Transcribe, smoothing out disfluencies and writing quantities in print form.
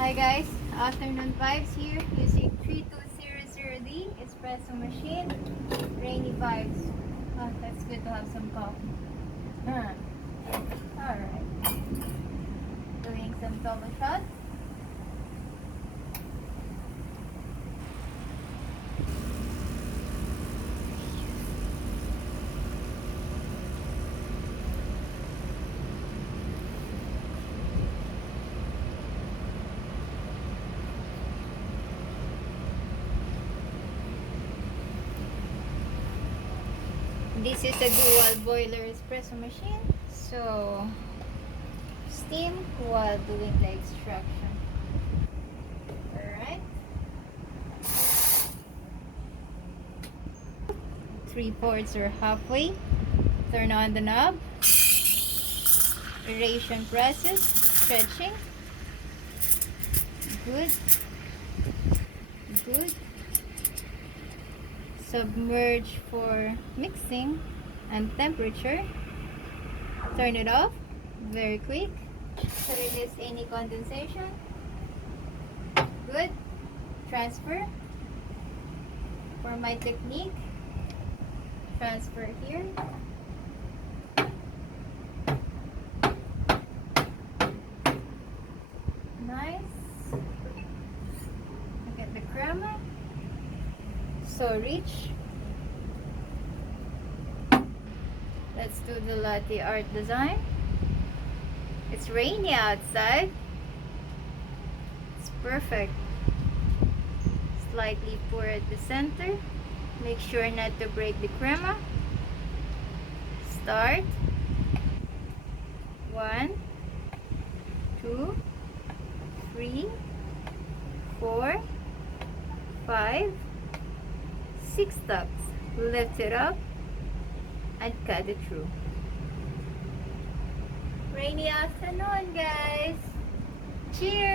Hi guys, afternoon vibes here using 3200D espresso machine. Rainy vibes. Oh, that's good to have some coffee. Alright. Doing some double shots. This is a dual boiler espresso machine, so steam while doing the extraction. Alright. 3/4 or halfway. Turn on the knob. Aeration process, stretching. Good. Good. Submerge for mixing and temperature. Turn it off very quick to release any condensation. Good. Transfer. For my technique, transfer here. Nice. Look at the crema. So rich. Let's do the latte art design. It's rainy outside. It's perfect. Slightly pour at the center. Make sure not to break the crema. Start. 1, 2, 3, 4, 5, 6 stops. Lift it up and cut it through. Rainy afternoon, guys. Cheers!